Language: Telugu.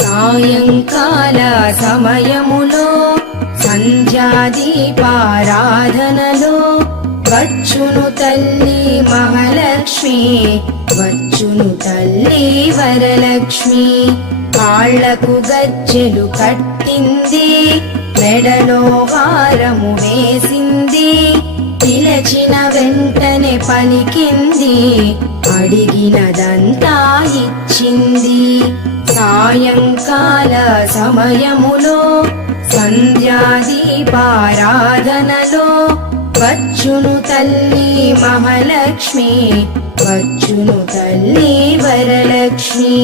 సాయంకాల సమయములో సంధ్యాదీపారాధనలో వచ్చును తల్లి మహాలక్ష్మి, వచ్చును తల్లి వరలక్ష్మి. కాళ్లకు గజ్జెలు కట్టింది, మెడలో హారము వేసింది, పిలచిన వెంటనే పలికింది, అడిగినదంతా ఇచ్చింది. సాయంకాల సమయములో సంధ్యాదీపారాధనలో వచ్చును తల్లి మహాలక్ష్మి, వచ్చును తల్లి వరలక్ష్మి.